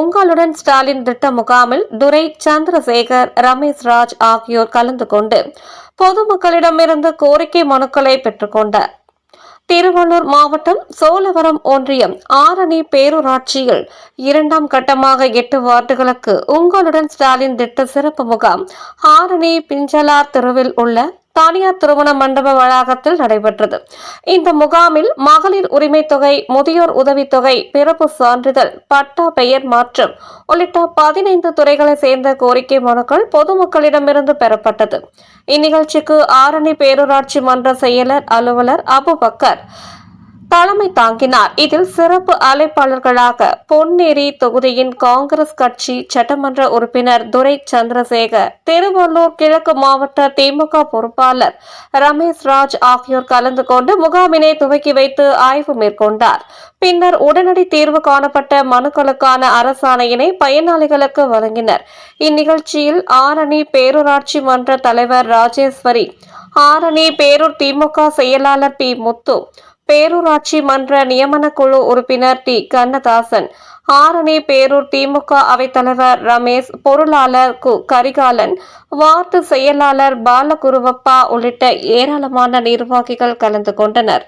உங்களுடன் ஸ்டாலின் திட்ட முகாமில் துரை சந்திரசேகர், ரமேஷ் ராஜ் ஆகியோர் கலந்து கொண்டு பொதுமக்களிடமிருந்து கோரிக்கை மனுக்களை பெற்றுக்கொண்டார். திருவள்ளூர் மாவட்டம் சோழவரம் ஒன்றியம் ஆரணி பேரூராட்சியில் 2ஆம் கட்டமாக 8 வார்டுகளுக்கு உங்களுடன் ஸ்டாலின் திட்ட சிறப்பு முகாம் ஆரணி பிஞ்சலார் தெருவில் உள்ள தனியார் திருமண மண்டப வளாகத்தில் நடைபெற்றது. இந்த முகாமில் மகளிர் உரிமை தொகை, முதியோர் உதவித்தொகை, பிறப்பு சான்றிதழ், பட்டா பெயர் மாற்றம் உள்ளிட்ட 15 துறைகளை சேர்ந்த கோரிக்கை மனுக்கள் பொதுமக்களிடமிருந்து பெறப்பட்டது. இந்நிகழ்ச்சிக்கு ஆரணி பேரூராட்சி மன்ற செயலர் அலுவலர் அபுபக்கர் தலைமை தாங்கினார். இதில் சிறப்பு அழைப்பாளர்களாக பொன்னேரி தொகுதியின் காங்கிரஸ் கட்சி சட்டமன்ற உறுப்பினர் துரை சந்திரசேகர், திருவள்ளூர் கிழக்கு மாவட்ட திமுக பொறுப்பாளர் ரமேஷ் ராஜ் ஆகியோர் கலந்து கொண்டு முகாமினை துவக்கி வைத்து ஆய்வு மேற்கொண்டார். பின்னர் உடனடி தீர்வு காணப்பட்ட மனுக்களுக்கான அரசாணையினை பயனாளிகளுக்கு வழங்கினர். இந்நிகழ்ச்சியில் ஆரணி பேரூராட்சி மன்ற தலைவர் ராஜேஸ்வரி, ஆரணி பேரூர் திமுக செயலாளர் பி முத்து, பேரூராட்சி மன்ற நியமன குழு உறுப்பினர் டி கண்ணதாசன், ஆரணி பேரூர் திமுக அவைத்தலைவர் ரமேஷ், பொருளாளர் கு கரிகாலன், வார்டு செயலாளர் பாலகுருவப்பா உள்ளிட்ட ஏராளமான நிர்வாகிகள் கலந்து கொண்டனர்.